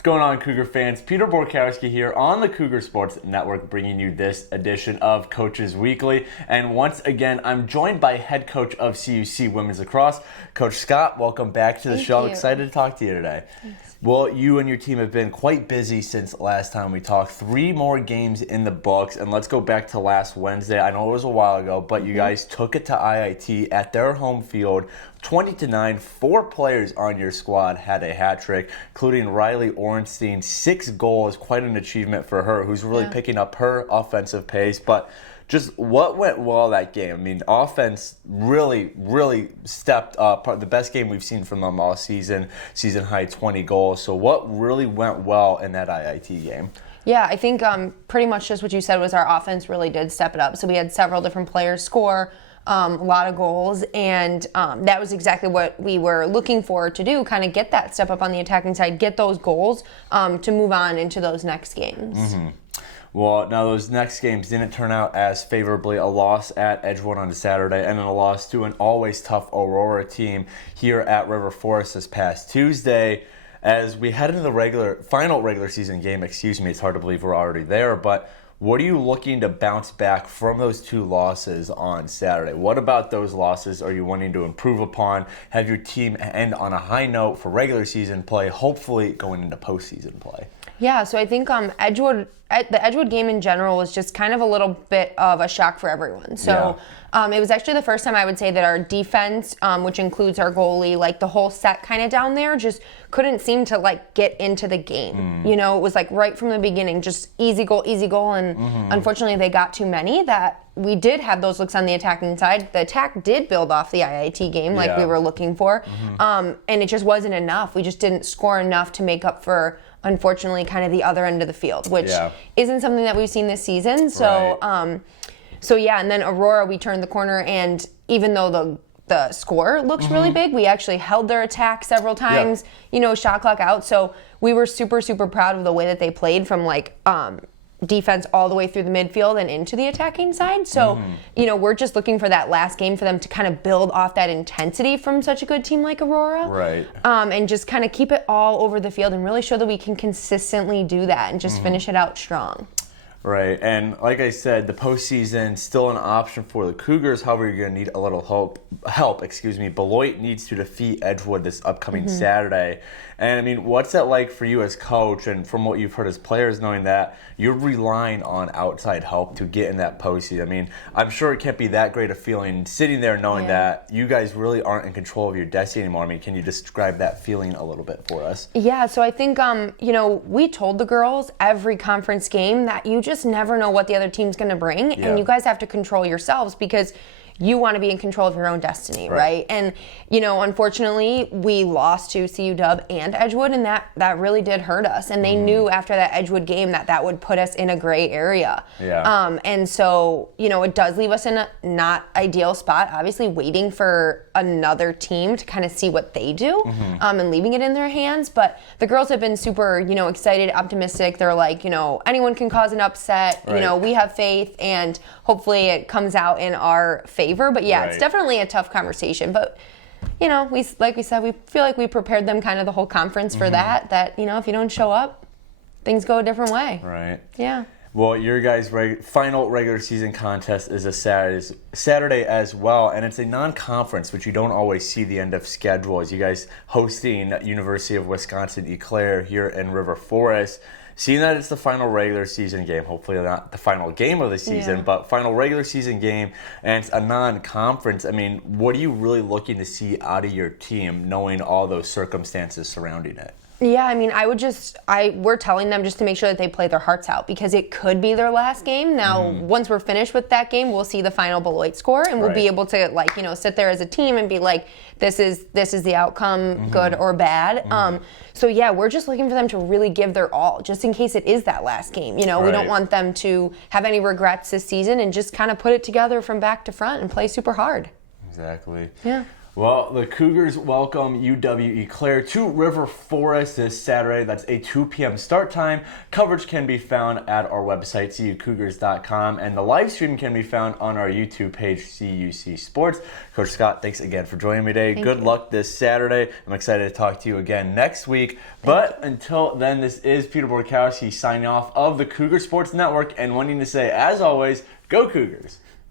What's going on, Cougar fans? Peter Borkowski here on the Cougar Sports Network, bringing you this edition of Coaches Weekly. And once again, I'm joined by head coach of CUC Women's Lacrosse, Coach Scott. Welcome back to the show. Thank you. Excited to talk to you today. Thanks. Well, you and your team have been quite busy since last time we talked. 3 more games in the books, and let's go back to last Wednesday. I know it was a while ago, but you guys took it to IIT at their home field, 20-9. 4 players on your squad had a hat trick, including Riley Ornstein. 6 goals, quite an achievement for her, who's really picking up her offensive pace. But just what went well that game? I mean, offense really stepped up. The best game we've seen from them all season high 20 goals. So what really went well in that IIT game? Yeah, I think pretty much just what you said was our offense really did step it up. So we had several different players score a lot of goals, and that was exactly what we were looking for to do, kind of get that step up on the attacking side, get those goals to move on into those next games. Mm-hmm. Well, now those next games didn't turn out as favorably. A loss at Edgewood on Saturday, and then a loss to an always tough Aurora team here at River Forest this past Tuesday. As we head into the final regular season game, it's hard to believe we're already there, but what are you looking to bounce back from those 2 losses on Saturday? What about those losses are you wanting to improve upon? Have your team end on a high note for regular season play, hopefully going into postseason play? Yeah, so I think the Edgewood game in general was just kind of a little bit of a shock for everyone. So it was actually the first time I would say that our defense, which includes our goalie, like the whole set kind of down there, just couldn't seem to like get into the game. You know, it was like right from the beginning, just easy goal, and unfortunately they got too many that we did have those looks on the attacking side. The attack did build off the IIT game like we were looking for, and it just wasn't enough. We just didn't score enough to make up for, unfortunately, kind of the other end of the field, which isn't something that we've seen this season. So, and then Aurora, we turned the corner, and even though the score looks really big, we actually held their attack several times, shot clock out. So we were super, super proud of the way that they played from defense all the way through the midfield and into the attacking side. So, we're just looking for that last game for them to kind of build off that intensity from such a good team like Aurora. Right. And just kind of keep it all over the field and really show that we can consistently do that and just finish it out strong. Right, and like I said, the postseason still an option for the Cougars. However, you're going to need a little help. Beloit needs to defeat Edgewood this upcoming Saturday. And I mean, what's that like for you as coach, and from what you've heard as players, knowing that you're relying on outside help to get in that postseason? I mean, I'm sure it can't be that great a feeling sitting there knowing that you guys really aren't in control of your destiny anymore. I mean, can you describe that feeling a little bit for us? Yeah, so I think, we told the girls every conference game that you just never know what the other team's going to bring, and you guys have to control yourselves because you want to be in control of your own destiny, right? And, unfortunately, we lost to CU Dub and Edgewood, and that really did hurt us. And they knew after that Edgewood game that would put us in a gray area. Yeah. And so, it does leave us in a not ideal spot, obviously waiting for another team to kind of see what they do and leaving it in their hands. But the girls have been super, excited, optimistic. They're like, anyone can cause an upset. Right. We have faith, and hopefully it comes out in our favor. But it's definitely a tough conversation. But we said, we feel like we prepared them kind of the whole conference for that if you don't show up, things go a different way. Right. Yeah. Well, your guys' final regular season contest is a Saturday as well, and it's a non-conference, which you don't always see the end of schedule. As you guys hosting University of Wisconsin-Eau Claire here in River Forest. Seeing that it's the final regular season game, hopefully not the final game of the season, but final regular season game, and it's a non-conference. I mean, what are you really looking to see out of your team, knowing all those circumstances surrounding it? Yeah, I mean, we're telling them just to make sure that they play their hearts out because it could be their last game. Now, once we're finished with that game, we'll see the final Beloit score, and we'll be able to, sit there as a team and be like, this is the outcome, good or bad. So yeah, we're just looking for them to really give their all, just in case it is that last game. We don't want them to have any regrets this season and just kind of put it together from back to front and play super hard. Exactly. Yeah. Well, the Cougars welcome UW-Eclair to River Forest this Saturday. That's a 2 p.m. start time. Coverage can be found at our website, cucougars.com, and the live stream can be found on our YouTube page, CUC Sports. Coach Scott, thanks again for joining me today. Good luck this Saturday. I'm excited to talk to you again next week. But until then, this is Peter Borkowski signing off of the Cougar Sports Network and wanting to say, as always, go Cougars.